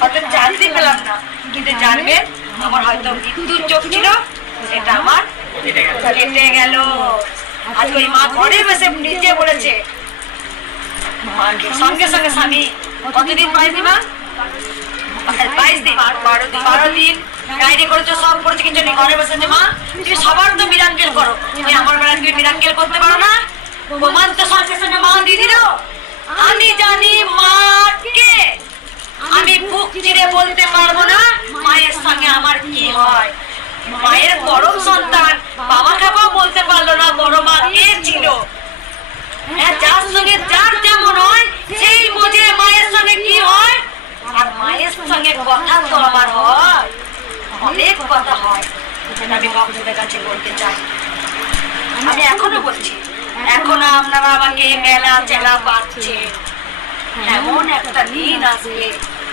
হয়তো জানতে পেলাম না, কিন্তু জানবেন আমার হয়তো মৃত্যুর চোখ ছিল, সেটা আমার কেটে গেল। আর ওই মা ঘরে বসে নিজে বলেছে, সঙ্গে সঙ্গে স্বামী কতদিন পাইনি মা? 22 দিন, 12 দিন ডায়েরি করেছো, সব করেছো, কিন্তু ঘরে বসেছে মা তুমি সবার তো মিরাক্কেল করো, তুমি আমার বেলা তুমি মিরাক্কেল করতে পারো না? প্রমাণ তো সঙ্গে সঙ্গে মা দিয়ে দিল। আমি জানি মাকে, আমি বুক চিরে বলতে পারবো না মায়ের সঙ্গে আমার কি হয়। মায়ের পরম সন্তান বাবা খাবাও বলতে পারলো না বড় মা কে ছিল। যার সঙ্গে যার যেমন হয় সেই বোঝে মায়ের সঙ্গে কি হয়। আর মায়ের সঙ্গে কথা তো আমার হয়, অনেক কথা হয়, যেটা আমি ভক্তদের কাছে বলতে চাই। আমি এখনো বলছি, এখনো আপনারা আমাকে মেলা চেলা পাচ্ছে, এমন একটা দিন আসবে